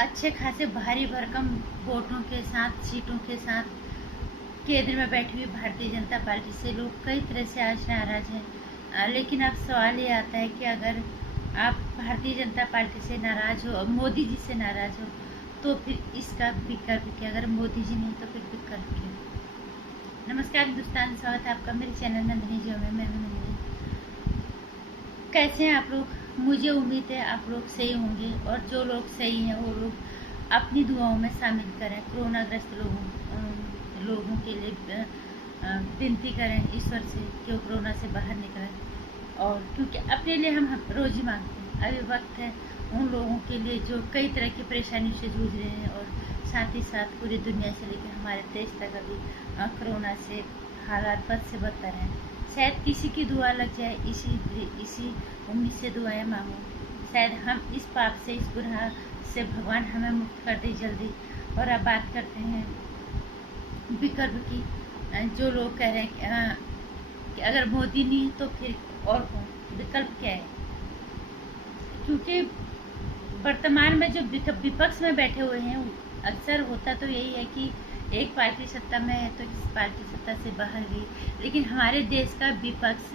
अच्छे खासे भारी भरकम वोटों के साथ, सीटों के साथ केंद्र में बैठी हुई भारतीय जनता पार्टी से लोग कई तरह से आज नाराज हैं। लेकिन अब सवाल ये आता है कि अगर आप भारतीय जनता पार्टी से नाराज हो, मोदी जी से नाराज हो, तो फिर इसका विकल्प क्या? अगर मोदी जी नहीं तो फिर विकल्प क्या? नमस्कार हिंदुस्तान, स्वागत है आपका मेरे चैनल नंदिनी जी में। मैं नंदिनी। कैसे हैं आप लोग? मुझे उम्मीद है आप लोग सही होंगे, और जो लोग सही हैं वो लोग अपनी दुआओं में शामिल करें। कोरोनाग्रस्त लोगों के लिए विनती करें ईश्वर से कि वो कोरोना से बाहर निकलें। और क्योंकि अपने लिए हम रोज ही मांगते हैं, अभी वक्त है उन लोगों के लिए जो कई तरह की परेशानी से जूझ रहे हैं, और साथ ही साथ पूरी दुनिया से लेकर हमारे देश तक अभी कोरोना से हालात बद से बदतर हैं। शायद किसी की दुआ लग जाए, इसी उम्मीद से दुआएं मांगो। शायद हम इस पाप से, इस गुनाह से भगवान हमें मुक्त कर दे जल्दी। और अब बात करते हैं विकल्प की। जो लोग कह रहे हैं कि अगर मोदी नहीं तो फिर और कौन? विकल्प क्या है? क्योंकि वर्तमान में जो विपक्ष में बैठे हुए हैं, अक्सर होता तो यही है कि एक पार्टी सत्ता में है तो इस पार्टी सत्ता से बाहर गई। लेकिन हमारे देश का विपक्ष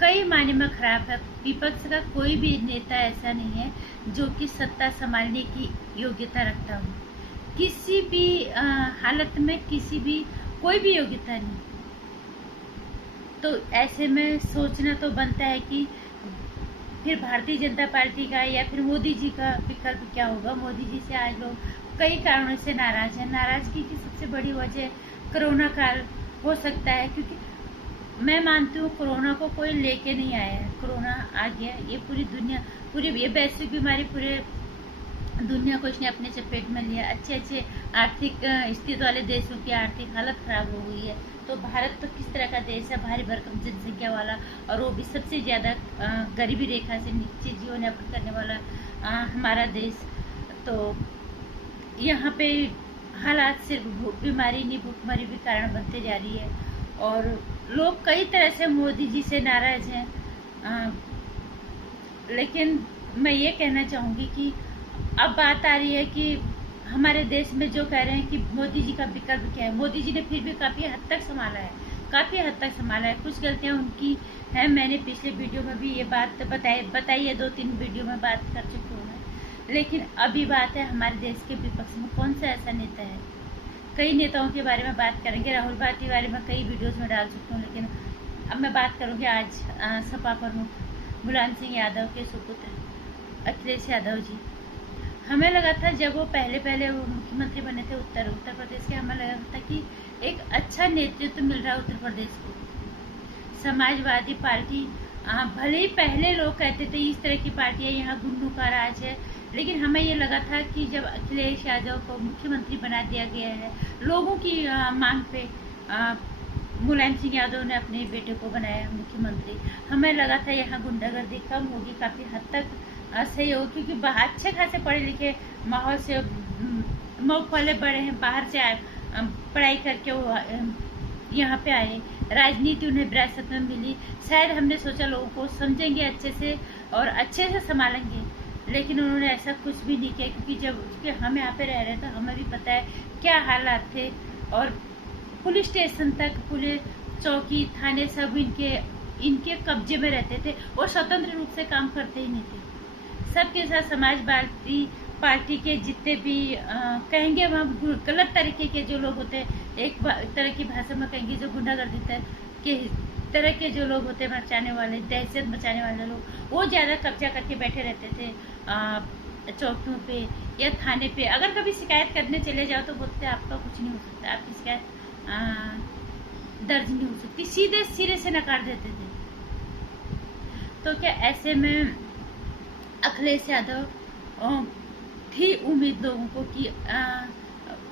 कई मायने में खराब है। विपक्ष का कोई भी नेता ऐसा नहीं है जो कि सत्ता संभालने की योग्यता रखता हो। किसी भी हालत में कोई भी योग्यता नहीं। तो ऐसे में सोचना तो बनता है कि फिर भारतीय जनता पार्टी का या फिर मोदी जी का विकल्प क्या होगा। मोदी जी से आज लोग कई कारणों से नाराज हैं। नाराजगी की सबसे बड़ी वजह कोरोना काल हो सकता है, क्योंकि मैं मानती हूँ कोरोना को कोई लेके नहीं आया है। कोरोना आ गया, ये पूरी ये वैश्विक बीमारी पूरे दुनिया को इसने अपने चपेट में लिया। अच्छे आर्थिक स्थिति वाले देशों की आर्थिक हालत खराब हो गई है। तो भारत तो किस तरह का देश है, भारी भरकम जनसंख्या वाला, और वो भी सबसे ज़्यादा गरीबी रेखा से नीचे जीवन यापन करने वाला हमारा देश। तो यहाँ पे हालात सिर्फ बीमारी नहीं, भूखमरी भी कारण बनते जा रही है। और लोग कई तरह से मोदी जी से नाराज हैं। लेकिन मैं ये कहना चाहूँगी कि अब बात आ रही है कि हमारे देश में जो कह रहे हैं कि मोदी जी का विकल्प क्या है। मोदी जी ने फिर भी काफ़ी हद तक संभाला है। कुछ गलतियां उनकी हैं, मैंने पिछले वीडियो में भी ये बात बताई है, 2-3 वीडियो में बात कर चुकी हूँ मैं। लेकिन अभी बात है हमारे देश के विपक्ष में कौन सा ऐसा नेता है। कई नेताओं के बारे में बात करेंगे, राहुल गांधी के बारे में कई वीडियोज़ में डाल चुकी हूँ। लेकिन अब मैं बात करूँगी आज सपा प्रमुख मुलायम सिंह यादव के सुपुत्र अखिलेश यादव जी। हमें लगा था जब वो पहले वो मुख्यमंत्री बने थे उत्तर प्रदेश के, हमें लगा था कि एक अच्छा नेतृत्व मिल रहा है उत्तर प्रदेश को। समाजवादी पार्टी, भले ही पहले लोग कहते थे इस तरह की पार्टियां यहाँ गुंडों का राज है, लेकिन हमें ये लगा था कि जब अखिलेश यादव को मुख्यमंत्री बना दिया गया है लोगों की मांग पे, मुलायम सिंह यादव ने अपने बेटे को बनाया मुख्यमंत्री, हमें लगा था यहाँ गुंडागर्दी कम होगी, काफ़ी हद तक सही हो। क्योंकि अच्छे खासे पढ़े लिखे माहौल से मौक वाले बड़े हैं, बाहर से आए, पढ़ाई करके वो यहाँ पे आए, राजनीति उन्हें विरासत में मिली। शायद हमने सोचा लोगों को समझेंगे अच्छे से और अच्छे से संभालेंगे, लेकिन उन्होंने ऐसा कुछ भी नहीं किया। क्योंकि हम यहाँ पे रह रहे थे, हमें भी पता है क्या हालात थे। और पुलिस स्टेशन तक, पुलिस चौकी, थाने सब इनके कब्जे में रहते थे। वो स्वतंत्र रूप से काम करते ही नहीं थे। सबके साथ समाजवादी पार्टी के जितने भी कहेंगे वहाँ गलत तरीके के जो लोग होते हैं, एक तरह की भाषा में कहेंगे जो गुंडागर्दी के तरह के जो लोग होते हैं, मचाने वाले, दहशत मचाने वाले लोग, वो ज़्यादा कब्जा करके बैठे रहते थे चौकियों पे या थाने पे। अगर कभी शिकायत करने चले जाओ तो बोलते आपका कुछ नहीं हो सकता, आपकी शिकायत दर्ज नहीं हो सकती, सीधे सिरे से नकार देते थे। तो क्या ऐसे में अखिलेश यादव थी उम्मीद लोगों को कि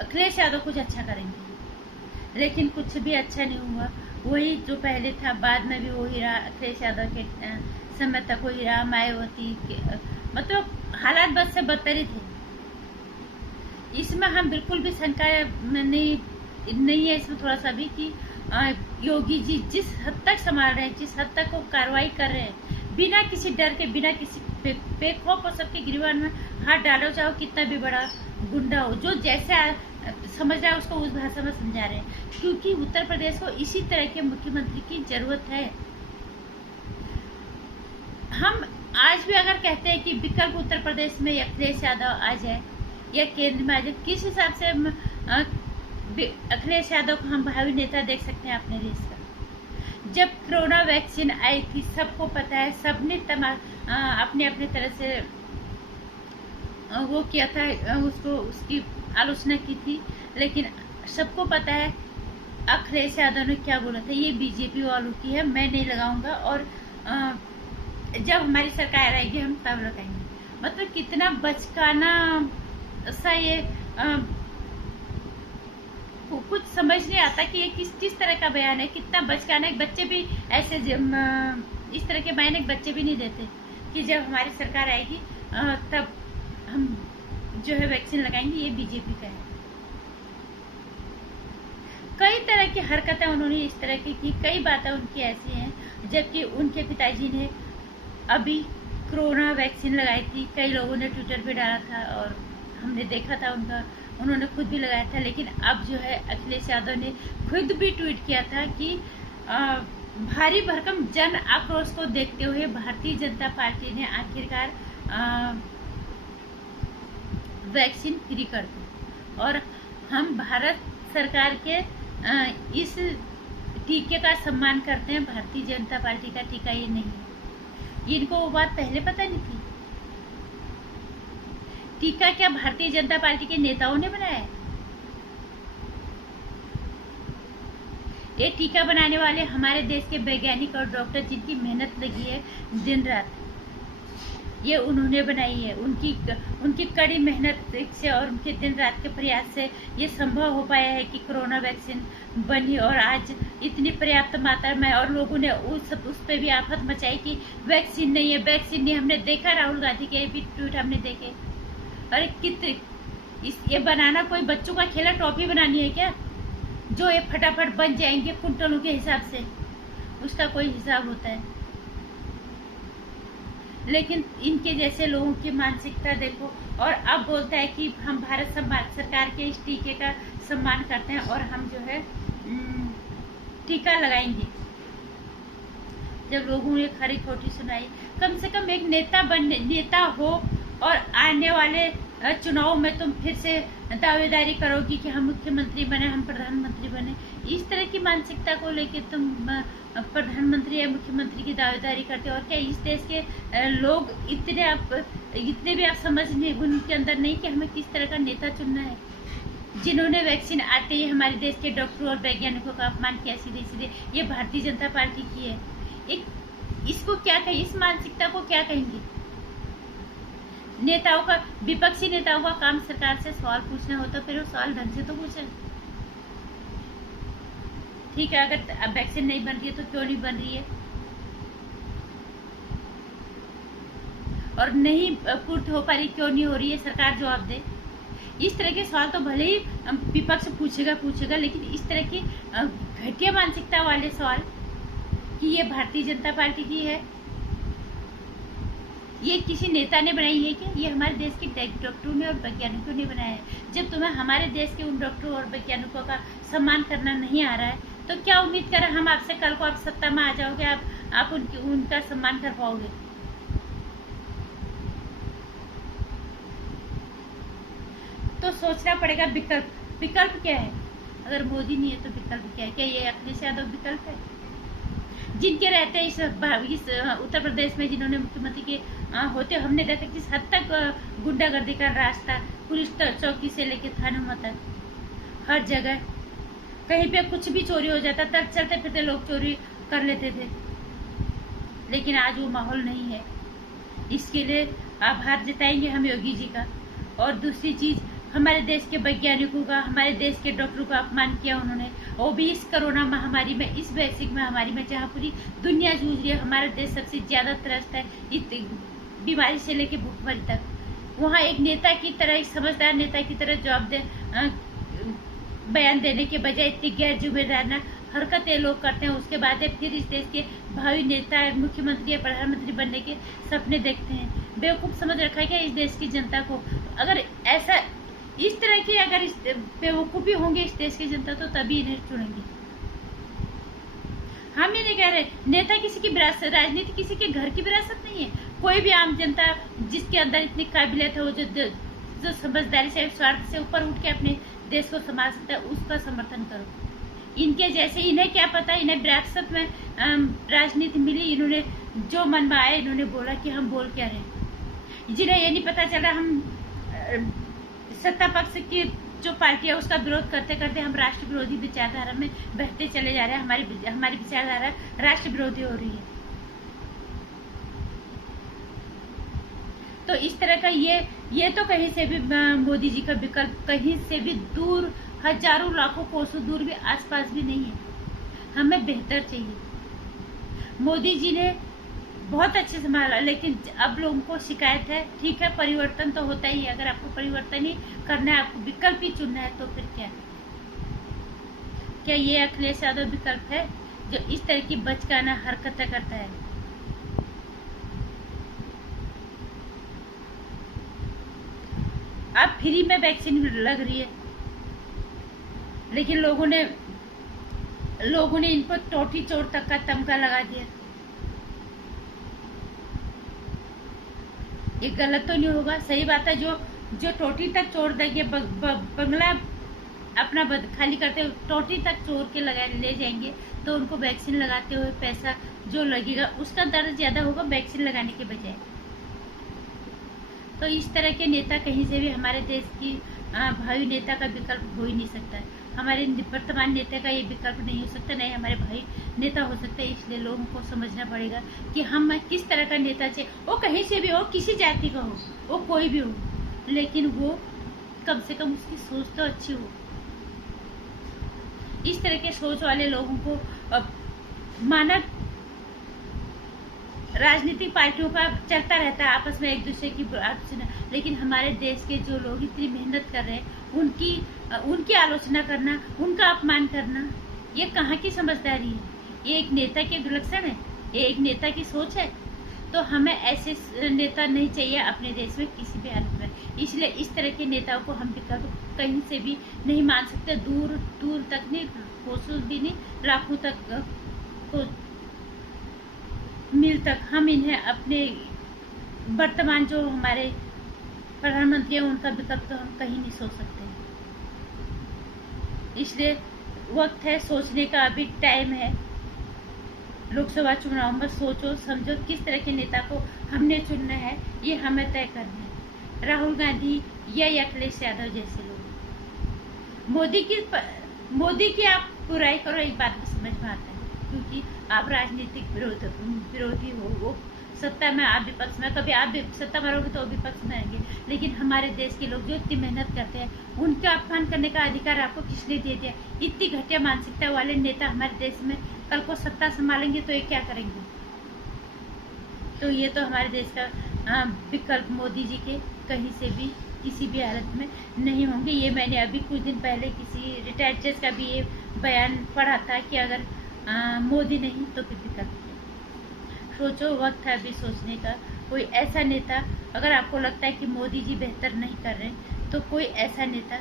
अखिलेश यादव कुछ अच्छा करेंगे, लेकिन कुछ भी अच्छा नहीं हुआ। वही जो पहले था बाद में भी वही रहा। अखिलेश यादव के समय तक वही रहा। मायावती के मतलब हालात बद से बदतर ही थे। इसमें हम बिल्कुल भी शंका नहीं है इसमें थोड़ा सा भी कि योगी जी जिस हद तक संभाल रहे हैं, जिस हद तक वो कार्रवाई कर रहे हैं, बिना किसी डर के, बिना किसी फेंको और सबके गिरबान में हाथ डालो, चाहे कितना भी बड़ा गुंडा हो, जो जैसे समझ रहा है उसको उस भाषा में समझा रहे हैं, क्योंकि उत्तर प्रदेश को इसी तरह के मुख्यमंत्री की जरूरत है। हम आज भी अगर कहते हैं कि विकल्प उत्तर प्रदेश में अखिलेश यादव आ जाए या केंद्र में आ जाए, किस हिसाब से अखिलेश यादव को हम भावी नेता देख सकते हैं अपने देश का? जब कोरोना वैक्सीन आई थी, सबको पता है, सबने अपने अपने तरह से वो किया था, उसको उसकी आलोचना की थी, लेकिन सबको पता है अखिलेश यादव ने क्या बोला था, ये बीजेपी वालों की है, मैं नहीं लगाऊंगा, और जब हमारी सरकार आएगी हम तब लगाएंगे। मतलब कितना बचकाना सा ये कुछ समझ नहीं आता कि ये किस तरह का बयान है, कितना बचकाना। एक बच्चे भी ऐसे इस तरह के बयान एक बच्चे भी नहीं देते कि जब हमारी सरकार आएगी तब हम जो है वैक्सीन लगाएंगे, ये बीजेपी का है। कई तरह की हरकतें उन्होंने इस तरह की की, कई बातें उनकी ऐसी हैं, जबकि उनके पिताजी ने अभी कोरोना वैक्सीन लगाई थी। कई लोगों ने ट्विटर पे डाला था और हमने देखा था उन्होंने खुद भी लगाया था। लेकिन अब जो है अखिलेश यादव ने खुद भी ट्वीट किया था कि भारी भरकम जन आक्रोश को देखते हुए भारतीय जनता पार्टी ने आखिरकार वैक्सीन फ्री कर दी, और हम भारत सरकार के इस टीके का सम्मान करते हैं। भारतीय जनता पार्टी का टीका ये नहीं है। इनको वो बात पहले पता नहीं थी। टीका क्या भारतीय जनता पार्टी के नेताओं ने बनाया है? ये टीका बनाने वाले हमारे देश के वैज्ञानिक और डॉक्टर, जिनकी मेहनत लगी है दिन रात, ये उन्होंने बनाई है। उनकी कड़ी मेहनत से और उनके दिन रात के प्रयास से ये संभव हो पाया है कि कोरोना वैक्सीन बनी, और आज इतनी पर्याप्त मात्रा में, और लोगों ने उस पर भी आफत मचाई कि वैक्सीन नहीं है, वैक्सीन नहीं। हमने देखा राहुल गांधी के भी ट्वीट हमने देखे। अरे ये बनाना कोई बच्चों का खेला, टॉफी बनानी है क्या जो ये फटाफट बन जाएंगे कुंटलों के हिसाब से? उसका कोई हिसाब होता है। लेकिन इनके जैसे लोगों की मानसिकता देखो, और अब बोलता है कि हम भारत सरकार के इस टीके का सम्मान करते हैं और हम जो है टीका लगाएंगे। जब लोगों ने खरी खोटी सुनाई, कम से कम एक नेता हो और आने वाले चुनाव में तुम फिर से दावेदारी करोगी कि हम मुख्यमंत्री बने, हम प्रधानमंत्री बने। इस तरह की मानसिकता को लेकर तुम प्रधानमंत्री या मुख्यमंत्री की दावेदारी करते हो। और क्या इस देश के लोग इतने भी आप समझ नहीं उनके अंदर नहीं कि हमें किस तरह का नेता चुनना है, जिन्होंने वैक्सीन आते ही हमारे देश के डॉक्टरों और वैज्ञानिकों का अपमान किया सीधे सीधे। ये भारतीय जनता पार्टी की है। इसको क्या कहें, इस मानसिकता को क्या कहेंगे? नेताओं का, विपक्षी नेताओं का काम सरकार से सवाल पूछना हो तो फिर वो सवाल ढंग से तो पूछे। ठीक है, अगर वैक्सीन नहीं बन रही है तो क्यों नहीं बन रही है, और नहीं पूर्ति हो पा रही क्यों नहीं हो रही है, सरकार जवाब दे। इस तरह के सवाल तो भले ही विपक्ष पूछेगा, लेकिन इस तरह की घटिया मानसिकता वाले सवाल कि ये भारतीय जनता पार्टी की है, ये किसी नेता ने बनाई है क्या? ये हमारे देश के डॉक्टरों ने और वैज्ञानिकों ने बनाया है। जब तुम्हें हमारे देश के उन डॉक्टरों और वैज्ञानिकों का सम्मान करना नहीं आ रहा है तो क्या उम्मीद करें हम आपसे कल को आप सत्ता में आ जाओगे, आप उनका सम्मान कर पाओगे? तो सोचना पड़ेगा विकल्प क्या है। अगर मोदी नहीं है तो विकल्प क्या है? क्या ये अखिलेश यादव विकल्प है? जिनके रहते हैं इस उत्तर प्रदेश में, जिन्होंने मुख्यमंत्री के होते, हमने देखा किस हद तक गुंडागर्दी का रास्ता पुलिस चौकी से लेकर थानों तक, हर जगह कहीं पे कुछ भी चोरी हो जाता तब चलते फिरते लोग चोरी कर लेते थे। लेकिन आज वो माहौल नहीं है। इसके लिए आभार जताएंगे हम योगी जी का। और दूसरी चीज, हमारे देश के वैज्ञानिकों का, हमारे देश के डॉक्टरों का अपमान किया उन्होंने, वो भी इस कोरोना महामारी में, इस वैश्विक महामारी में जहाँ पूरी दुनिया जूझ रही है। हमारा देश सबसे ज्यादा त्रस्त है इस बीमारी से लेके भूखमरी तक। वहाँ एक नेता की तरह, एक समझदार नेता की तरह जवाब बयान देने के बजाय इतनी गैर जिम्मेदाराना हरकतें लोग करते हैं। उसके बाद फिर इस देश के भावी नेता, मुख्यमंत्री या प्रधानमंत्री बनने के सपने देखते हैं। बेवकूफ़ समझ रखा है क्या इस देश की जनता को? अगर ऐसा इस तरह की अगर इस बेवकूफ़ी होंगे इस देश की जनता, तो तभी इन्हें चुनेंगे। हम ये नहीं कह रहे नेता किसी की विरासत, राजनीति किसी के घर की विरासत नहीं है। कोई भी आम जनता जिसके अंदर इतनी काबिलियत है, वो जो समझदारी से, स्वार्थ से ऊपर उठ के अपने देश को संभाल सकता है, उसका समर्थन करो। इनके जैसे, इन्हें क्या पता, इन्हें विरासत में राजनीति मिली, इन्होंने जो मन में आया इन्होंने बोला कि हम बोल क्या रहे। जिन्हें ये नहीं पता चला हम सत्ता पक्ष की जो पार्टी है उसका विरोध करते करते हम राष्ट्र विरोधी विचारधारा में बहते चले जा रहे हैं। हमारी विचारधारा राष्ट्र विरोधी हो रही है। तो इस तरह का ये तो कहीं से भी मोदी जी का विकल्प कहीं से भी दूर, हजारों लाखों कोसों दूर भी आसपास भी नहीं है। हमें बेहतर चाहिए। मोदी जी ने बहुत अच्छे से संभाला, लेकिन अब लोगों को शिकायत है। ठीक है, परिवर्तन तो होता ही है। अगर आपको परिवर्तन ही करना है, आपको विकल्प ही चुनना है, तो फिर क्या ये अखिलेश यादव विकल्प है जो इस तरह की बचकाना हरकतें करता है? अब फ्री में वैक्सीन लग रही है, लेकिन लोगों ने इन पर टोटी चोर तक का तमगा लगा दिया। ये गलत तो नहीं होगा? सही बात है। जो टोटी तक चोर देंगे, बंगला अपना खाली करते हुए टोटी तक चोर के ले जाएंगे, तो उनको वैक्सीन लगाते हुए पैसा जो लगेगा उसका दर ज्यादा होगा वैक्सीन लगाने के बजाय। तो इस तरह के नेता कहीं से भी हमारे देश की भावी नेता का विकल्प हो ही नहीं सकता है। हमारे वर्तमान नेता का ये विकल्प नहीं हो सकता, नहीं हमारे भाई नेता हो सकते हैं। इसलिए लोगों को समझना पड़ेगा कि हम किस तरह का नेता चाहिए। वो कहीं से भी हो, किसी जाति का हो, वो कोई भी हो, लेकिन वो कम से कम उसकी सोच तो अच्छी हो। इस तरह के सोच वाले लोगों को मानव राजनीतिक पार्टियों का चलता रहता है आपस में एक दूसरे की आलोचना, लेकिन हमारे देश के जो लोग इतनी मेहनत कर रहे हैं उनकी आलोचना करना, उनका अपमान करना, ये कहाँ की समझदारी है? ये एक नेता के लक्षण है? ये एक नेता की सोच है? तो हमें ऐसे नेता नहीं चाहिए अपने देश में किसी भी हालत में। इसलिए इस तरह के नेताओं को हम विकल्प कहीं से भी नहीं मान सकते। दूर दूर तक नहीं, कोसों भी नहीं, लाखों तक को मील तक हम इन्हें अपने वर्तमान जो हमारे प्रधानमंत्री हैं उनका विकल्प तो हम कहीं नहीं सोच सकते। इसलिए वक्त है सोचने का, अभी टाइम है। लोकसभा चुनाव में सोचो समझो किस तरह के नेता को हमने चुनना है, ये हमें तय करना है। राहुल गांधी या अखिलेश यादव जैसे लोग। मोदी की आप बुराई करो, एक बात में समझ में आता है, क्योंकि आप राजनीतिक विरोधी हो। वो सत्ता में, आप विपक्ष में, कभी आप सत्ता में रहोगे तो विपक्ष में आएंगे। लेकिन हमारे देश के लोग जो इतनी मेहनत करते हैं, उनका अपमान करने का अधिकार आपको किसने दे दिया? इतनी घटिया मानसिकता वाले नेता हमारे देश में कल को सत्ता संभालेंगे तो ये क्या करेंगे? तो ये तो हमारे देश का विकल्प मोदी जी के कहीं से भी किसी भी हालत में नहीं होंगे। ये मैंने अभी कुछ दिन पहले किसी रिटायर्ड जज का भी ये बयान पढ़ा था कि अगर मोदी नहीं तो फिर विकल्प। सोचो, वक्त है अभी सोचने का। कोई ऐसा नेता, अगर आपको लगता है कि मोदी जी बेहतर नहीं कर रहे, तो कोई ऐसा नेता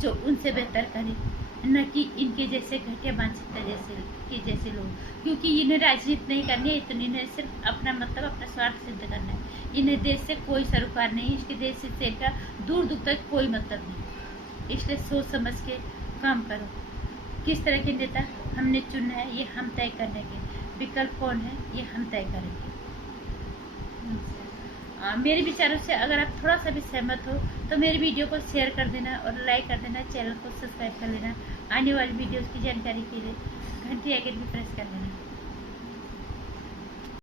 जो उनसे बेहतर करे, न कि इनके जैसे घटिया मानसिकता जैसे लोग। क्योंकि इन्हें राजनीति नहीं करनी है, इतनी इन्हें सिर्फ अपना मतलब अपना स्वार्थ सिद्ध करना है। इन्हें देश से कोई सरोकार नहीं, इसके देश से इनका दूर दूर तक कोई मतलब नहीं। इसलिए सोच समझ के काम करो। किस तरह के नेता हमने चुनना है ये हम तय करने के, विकल्प कौन है ये हम तय करेंगे। मेरे विचारों से अगर आप थोड़ा सा भी सहमत हो तो मेरी वीडियो को शेयर कर देना और लाइक कर देना, चैनल को सब्सक्राइब कर लेना। आने वाली वीडियोस की जानकारी के लिए घंटी आइकन भी प्रेस कर देना।